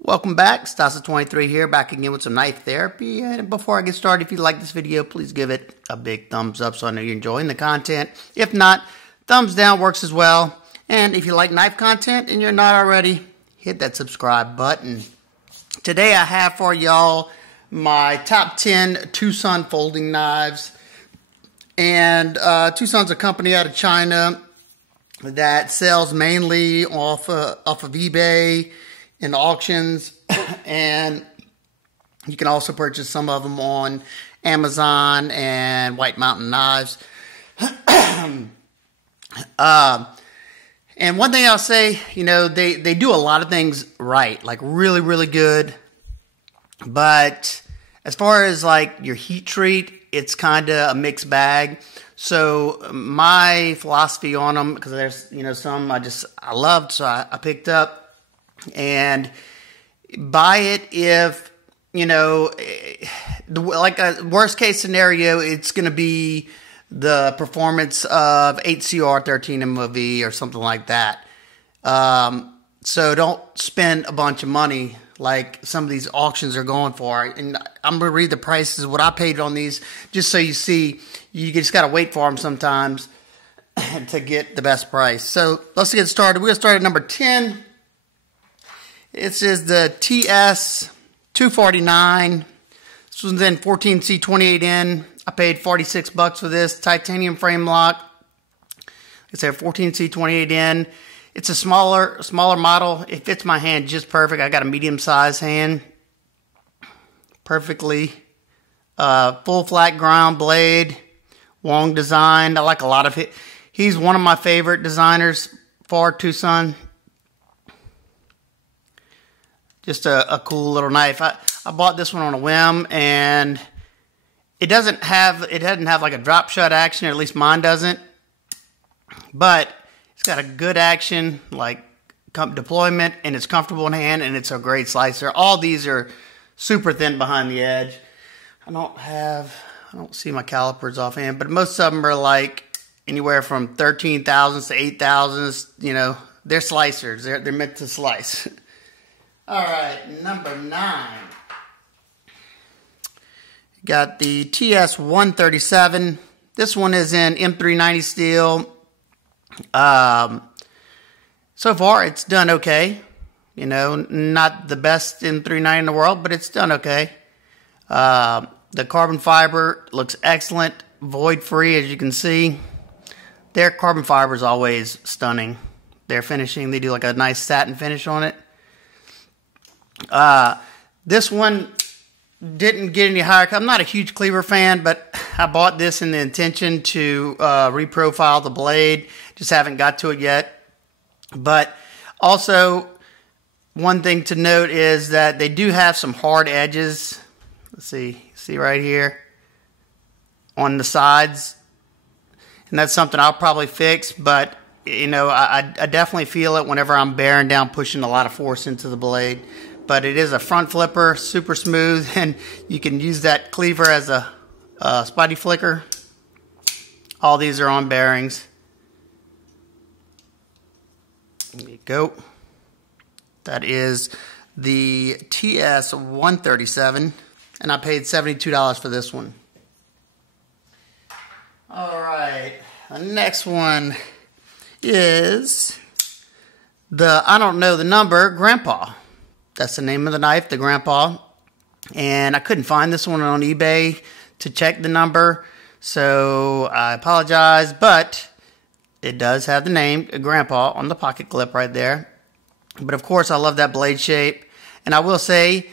Welcome back, Stasa23 here, back again with some knife therapy. And before I get started, if you like this video, please give it a big thumbs up so I know you're enjoying the content. If not, thumbs down works as well. And if you like knife content and you're not already, hit that subscribe button. Today I have for y'all my top 10 TwoSun folding knives. And TwoSun's a company out of China that sells mainly off of eBay in auctions, and you can also purchase some of them on Amazon and White Mountain Knives. And one thing I'll say, you know, they do a lot of things right, like really, really good. But as far as like your heat treat, it's kind of a mixed bag. So my philosophy on them, because there's, you know, some I loved, so I picked up. And buy it if, you know, like a worst case scenario, it's going to be the performance of HCR 13 MOV or something like that. So don't spend a bunch of money like some of these auctions are going for. And I'm going to read the prices, what I paid on these, just so you see. You just got to wait for them sometimes to get the best price. So let's get started. We're going to start at number 10. This is the TS 249. This one's in 14C28N. I paid 46 bucks for this. Titanium frame lock. It's a 14C28N. It's a smaller model. It fits my hand just perfect. I got a medium-sized hand. Perfectly. Full flat ground blade. Long design. I like a lot of it. He's one of my favorite designers for TwoSun. Just a cool little knife. I bought this one on a whim, and it doesn't have like a drop shot action, or at least mine doesn't. But it's got a good action, like deployment, and it's comfortable in hand, and it's a great slicer. All these are super thin behind the edge. I don't see my calipers offhand, but most of them are like anywhere from 13 thousandths to 8 thousandths. You know, they're slicers. They're meant to slice. All right, number 9. Got the TS 137. This one is in M390 steel. So far, it's done okay. You know, not the best M390 in the world, but it's done okay. The carbon fiber looks excellent, void-free, as you can see. Their carbon fiber is always stunning. Their finishing, they do like a nice satin finish on it. This one didn't get any higher. I'm not a huge cleaver fan, but I bought this in the intention to reprofile the blade. Just haven't got to it yet. But also, one thing to note is that they do have some hard edges. Let's see right here on the sides, and that's something I'll probably fix. But you know, I definitely feel it whenever I'm bearing down, pushing a lot of force into the blade. But it is a front flipper, super smooth, and you can use that cleaver as a spotty flicker. All these are on bearings. There you go. That is the TS 137, and I paid $72 for this one. All right, the next one is the, I don't know the number, Grandpa. That's the name of the knife, the Grandpa. And I couldn't find this one on eBay to check the number, so I apologize, but it does have the name Grandpa on the pocket clip right there. But of course, I love that blade shape. And I will say,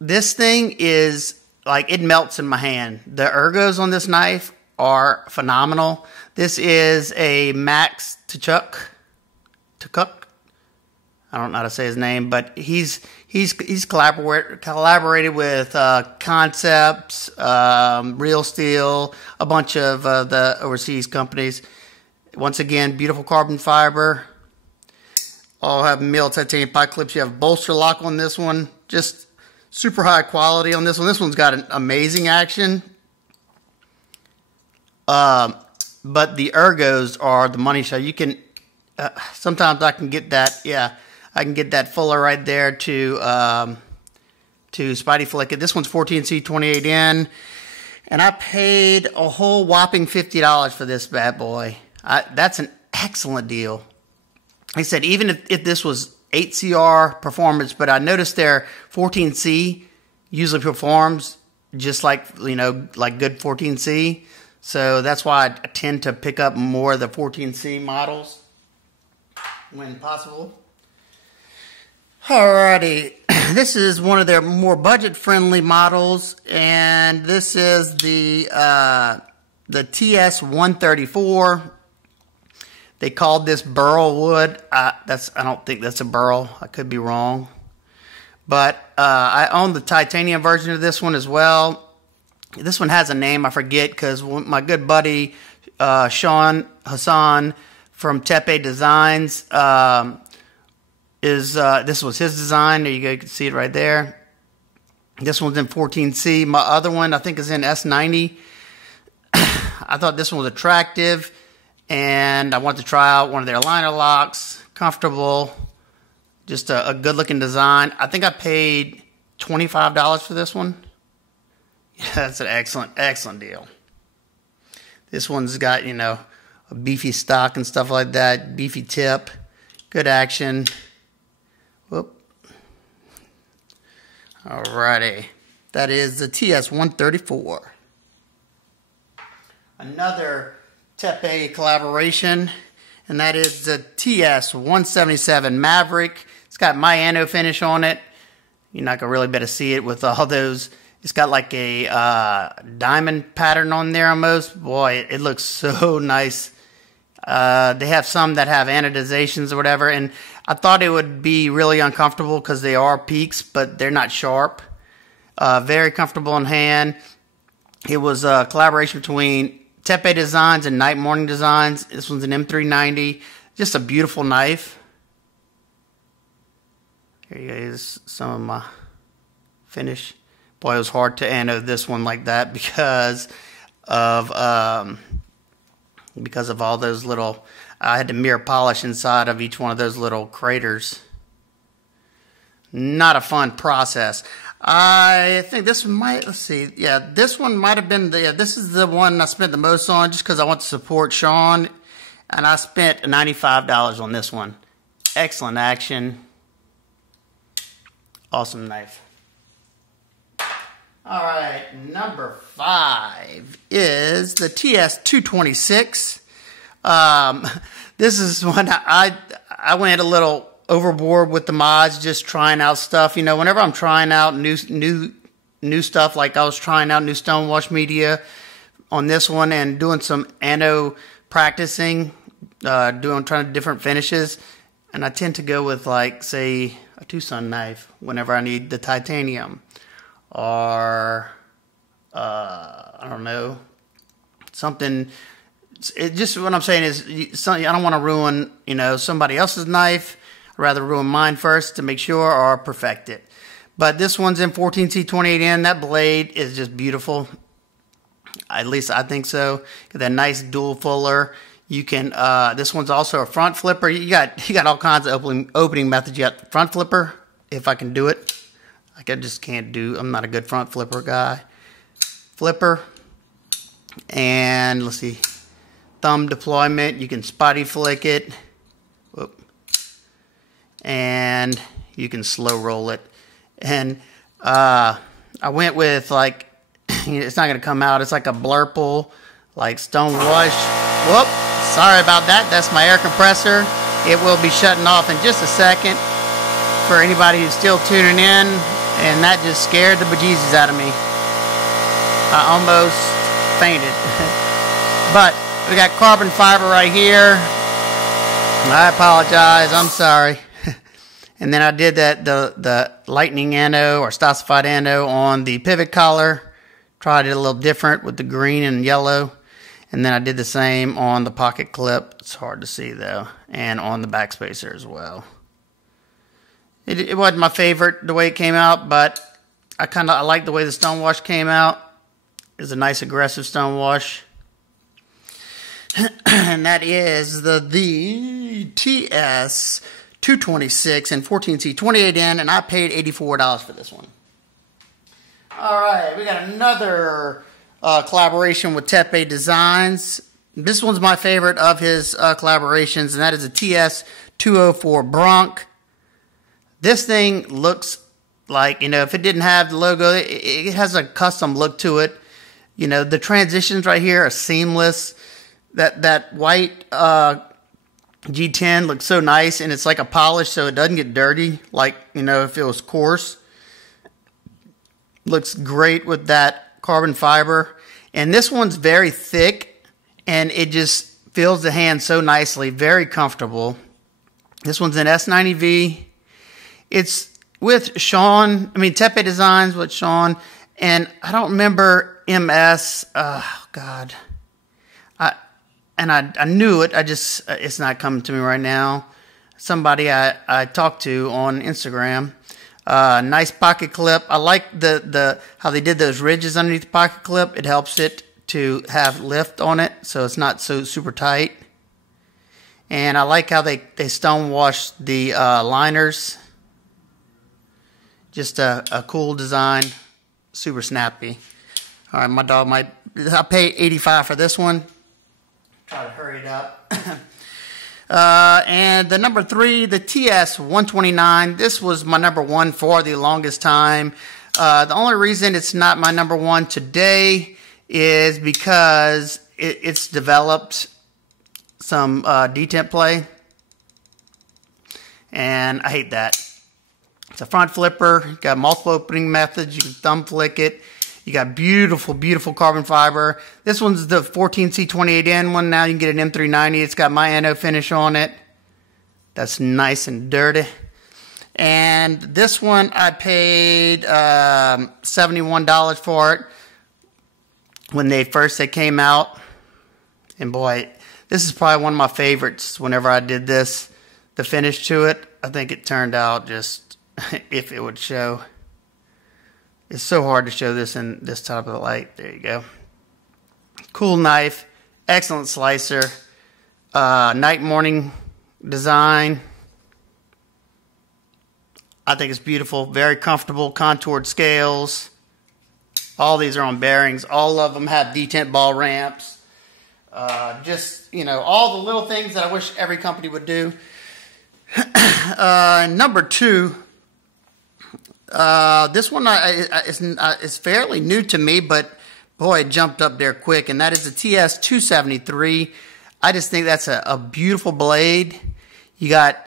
this thing is like, it melts in my hand. The ergos on this knife are phenomenal. This is a Max Tuchuk. I don't know how to say his name, but he's collaborated with Concepts, Real Steel, a bunch of the overseas companies. Once again, beautiful carbon fiber. All have mill titanium pipe clips. You have bolster lock on this one. Just super high quality on this one. This one's got an amazing action. But the ergos are the money shot. You can sometimes I can get that. Yeah. I can get that fuller right there to Spidey flick it. This one's 14C 28N, and I paid a whole whopping $50 for this bad boy. That's an excellent deal. Like I said, even if this was 8CR performance, but I noticed their 14C usually performs just like, you know, like good 14C. So that's why I tend to pick up more of the 14C models when possible. Alrighty, this is one of their more budget-friendly models, and this is the TS134. They called this burl wood. I don't think that's a burl. I could be wrong. But I own the titanium version of this one as well. This one has a name, I forget, because my good buddy Sean Hassan from Tepe Designs this was his design. There you go, you can see it right there. This one's in 14C. My other one, I think, is in S90. I thought this one was attractive, and I wanted to try out one of their liner locks. Comfortable, just a good looking design. I think I paid $25 for this one. Yeah, that's an excellent deal. This one's got, you know, a beefy stock and stuff like that, beefy tip, good action. Whoop. Alrighty, that is the TS134. Another Tepe collaboration, and that is the TS177 Maverick. It's got my anno finish on it. You're not gonna really be able to see it with all those. It's got like a diamond pattern on there almost. Boy, it looks so nice. They have some that have anodizations or whatever, and I thought it would be really uncomfortable because they are peaks, but they're not sharp. Very comfortable in hand. It was a collaboration between Tepe Designs and Night Morning Designs. This one's an M390. Just a beautiful knife. Here you go. Here's some of my finish. Boy, it was hard to anode this one like that because of all those little. I had to mirror polish inside of each one of those little craters. Not a fun process. I think this might, let's see, yeah, this one might have been this is the one I spent the most on just because I want to support Sean, and I spent $95 on this one. Excellent action. Awesome knife. All right, number 5 is the TS226. This is one I went a little overboard with the mods, just trying out stuff. You know, whenever I'm trying out new stuff, like I was trying out new stonewash media on this one and doing some anno practicing, trying different finishes, and I tend to go with, like, say, a TwoSun knife whenever I need the titanium, or I don't know, something. It just, what I'm saying is, I don't want to ruin, you know, somebody else's knife. I'd rather ruin mine first to make sure or perfect it. But this one's in 14C 28N. That blade is just beautiful. At least I think so. Got that nice dual fuller. You can. This one's also a front flipper. You got all kinds of opening methods. You got front flipper, if I can do it. Like, I just can't do. I'm not a good front flipper guy. Flipper, and let's see. Thumb deployment, you can spotty flick it. Whoop. And you can slow roll it. And I went with, like, it's not going to come out. It's like a blurple, like stone wash. Whoop. Sorry about that. That's my air compressor. It will be shutting off in just a second for anybody who's still tuning in. And that just scared the bejesus out of me. I almost fainted. But we got carbon fiber right here. I apologize. I'm sorry. And then I did the lightning anno or stossified anno on the pivot collar. Tried it a little different with the green and yellow. And then I did the same on the pocket clip. It's hard to see though. And on the backspacer as well. It wasn't my favorite the way it came out, but I like the way the stonewash came out. It's a nice aggressive stonewash. And that is the TS 226 and 14C 28N, and I paid $84 for this one. All right, we got another collaboration with Tepe Designs. This one's my favorite of his collaborations, and that is a TS204 Bronc. This thing looks like, you know, if it didn't have the logo, it has a custom look to it. You know, the transitions right here are seamless. That white G10 looks so nice, and it's like a polish, so it doesn't get dirty like, you know, if it was coarse. Looks great with that carbon fiber. And this one's very thick, and it just fills the hand so nicely. Very comfortable. This one's an S90V. It's with Sean. I mean, Tepe Designs with Sean. And I don't remember MS. Oh, God. I knew it. It's not coming to me right now. Somebody I talked to on Instagram. Nice pocket clip. I like how they did those ridges underneath the pocket clip. It helps it to have lift on it, so it's not so super tight. And I like how they stone washed the liners. Just a cool design, super snappy. All right, my dog might. I paid $85 for this one. Try to hurry it up. And the number 3, the TS129. This was my number 1 for the longest time. The only reason it's not my number 1 today is because it's developed some detent play, and I hate that. It's a front flipper. You got multiple opening methods. You can thumb flick it. You got beautiful, beautiful carbon fiber. This one's the 14C28N one. Now you can get an M390. It's got my NO finish on it. That's nice and dirty. And this one I paid $71 for it when they came out. And boy, this is probably one of my favorites whenever I did this. The finish to it, I think it turned out just, if it would show. It's so hard to show this in this type of light. There you go. Cool knife. Excellent slicer. Night morning design. I think it's beautiful. Very comfortable. Contoured scales. All these are on bearings. All of them have detent ball ramps. Just, you know, all the little things that I wish every company would do. Number 2. This one is fairly new to me, but boy, it jumped up there quick, and that is the TS273. I just think that's a beautiful blade. You got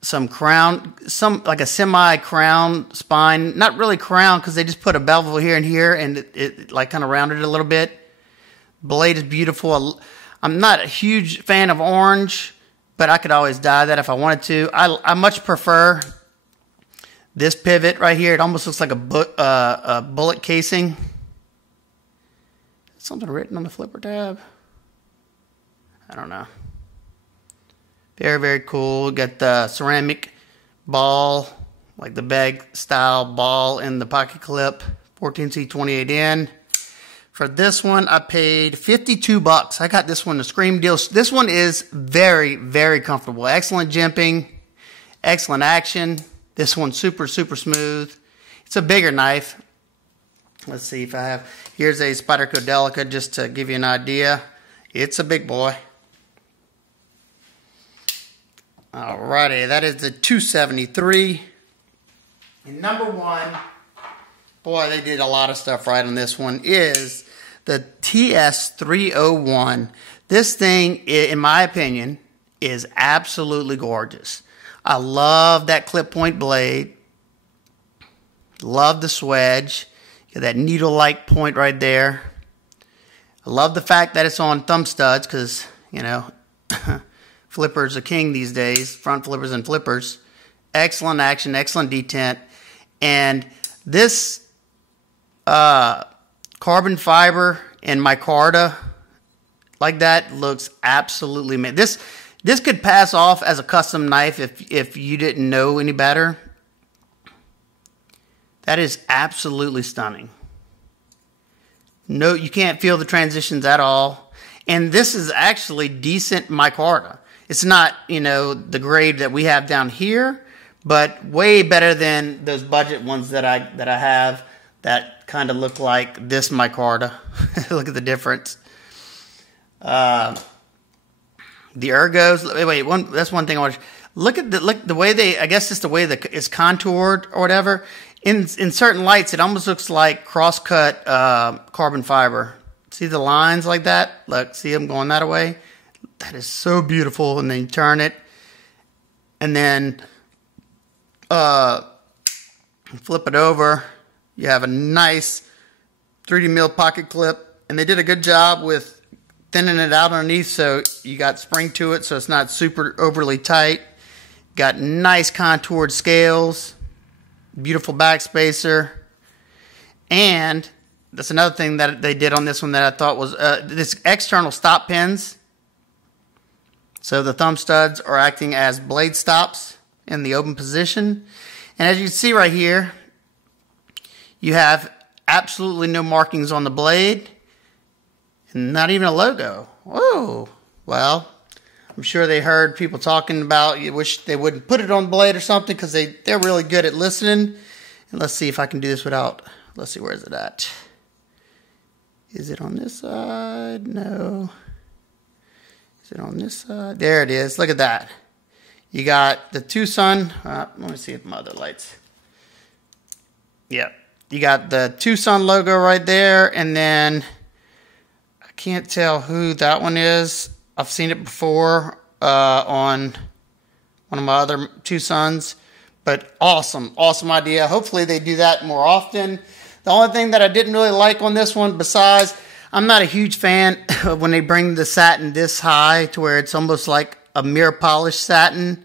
some crown, like a semi-crown spine. Not really crown, because they just put a bevel here and here, and it like kind of rounded it a little bit. Blade is beautiful. I'm not a huge fan of orange, but I could always dye that if I wanted to. I much prefer this pivot right here. It almost looks like a bullet casing. Is something written on the flipper tab? I don't know. Very, very cool. Got the ceramic ball, like the bag style ball in the pocket clip. 14C28N. For this one, I paid $52. I got this one a scream deal. This one is very, very comfortable. Excellent jimping. Excellent action. This one's super, super smooth. It's a bigger knife. Let's see if I have. Here's a Spyderco Delica just to give you an idea. It's a big boy. Alrighty, that is the 273. And number 1, boy, they did a lot of stuff right on this one, is the TS301. This thing, in my opinion, is absolutely gorgeous. I love that clip point blade. Love the swedge. Got that needle-like point right there. I love the fact that it's on thumb studs because, you know, flippers are king these days. Front flippers and flippers. Excellent action, excellent detent. And this carbon fiber and micarta like that looks absolutely amazing. This could pass off as a custom knife if you didn't know any better. That is absolutely stunning. No, you can't feel the transitions at all. And this is actually decent micarta. It's not, you know, the grade that we have down here, but way better than those budget ones that I have that kind of look like this micarta. Look at the difference. The ergos. Wait, that's one thing I want to look at. The way they, I guess it's the way that it's contoured or whatever. In certain lights, it almost looks like cross-cut carbon fiber. See the lines like that? Look, see them going that way? That is so beautiful. And then you turn it, and then flip it over. You have a nice 3D mill pocket clip, and they did a good job with thinning it out underneath, so you got spring to it, so it's not super overly tight. Got nice contoured scales, beautiful backspacer, and that's another thing that they did on this one that I thought was this external stop pins. So the thumb studs are acting as blade stops in the open position. And as you can see right here, you have absolutely no markings on the blade and not even a logo. Whoa. Well, I'm sure they heard people talking about, you wish they wouldn't put it on the blade or something, because they're really good at listening. And let's see if I can do this without, let's see, where is it at? Is it on this side? No. Is it on this side? There it is. Look at that. You got the TwoSun. Let me see if my other lights. Yep. You got the TwoSun logo right there, and then I can't tell who that one is. I've seen it before on one of my other TwoSuns, but awesome idea. Hopefully they do that more often. The only thing that I didn't really like on this one, besides, I'm not a huge fan of when they bring the satin this high to where it's almost like a mirror polished satin,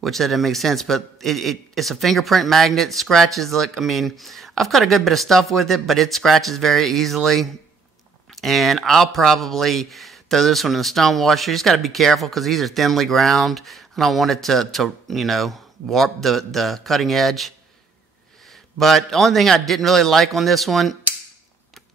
which that didn't make sense, but it's a fingerprint magnet. Scratches, look, I mean, I've cut a good bit of stuff with it, but it scratches very easily. And I'll probably throw this one in the stone washer. You just got to be careful because these are thinly ground. I don't want it to you know, warp the cutting edge. But the only thing I didn't really like on this one,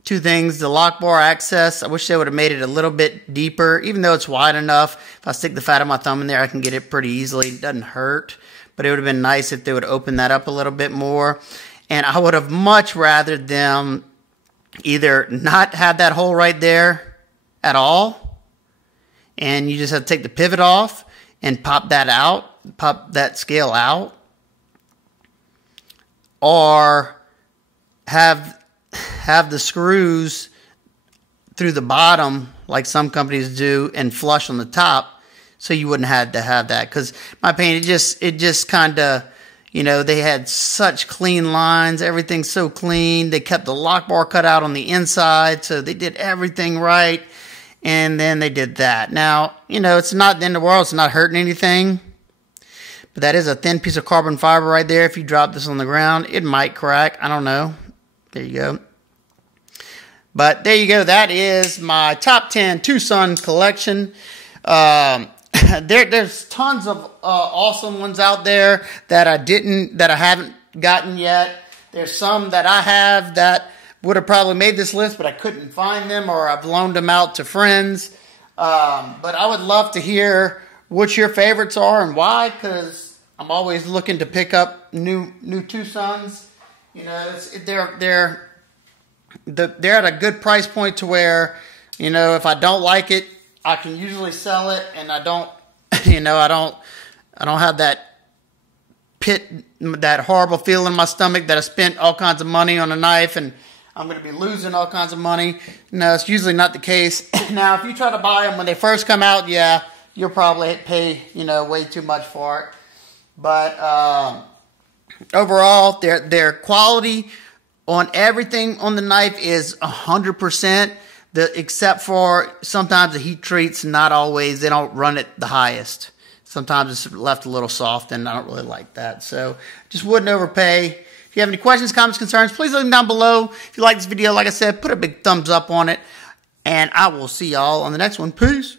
two things. The lock bar access, I wish they would have made it a little bit deeper, even though it's wide enough. If I stick the fat of my thumb in there, I can get it pretty easily. It doesn't hurt, but it would have been nice if they would open that up a little bit more. And I would have much rather them either not have that hole right there at all, and you just have to take the pivot off and pop that out, pop that scale out, or have the screws through the bottom like some companies do and flush on the top, so you wouldn't have to have that. Because my opinion, it just kind of, you know, they had such clean lines, everything's so clean. They kept the lock bar cut out on the inside, so they did everything right. And then they did that. Now, you know, it's not the end of the world, it's not hurting anything. But that is a thin piece of carbon fiber right there. If you drop this on the ground, it might crack. I don't know. There you go. But there you go. That is my top 10 TwoSun collection. There's tons of awesome ones out there that I haven't gotten yet. There's some that I have that would have probably made this list, but I couldn't find them, or I've loaned them out to friends. But I would love to hear what your favorites are and why, because I'm always looking to pick up new TwoSuns. You know, they're at a good price point to where, you know, if I don't like it, I can usually sell it, and I don't, you know, I don't have that that horrible feeling in my stomach that I spent all kinds of money on a knife and I'm going to be losing all kinds of money. No, it's usually not the case. Now, if you try to buy them when they first come out, yeah, you'll probably pay, you know, way too much for it. But overall, their quality on everything on the knife is 100%. Except for sometimes the heat treats, not always. They don't run it the highest. Sometimes it's left a little soft, and I don't really like that. So just wouldn't overpay. If you have any questions, comments, concerns, please leave them down below. If you like this video, like I said, put a big thumbs up on it. And I will see y'all on the next one. Peace.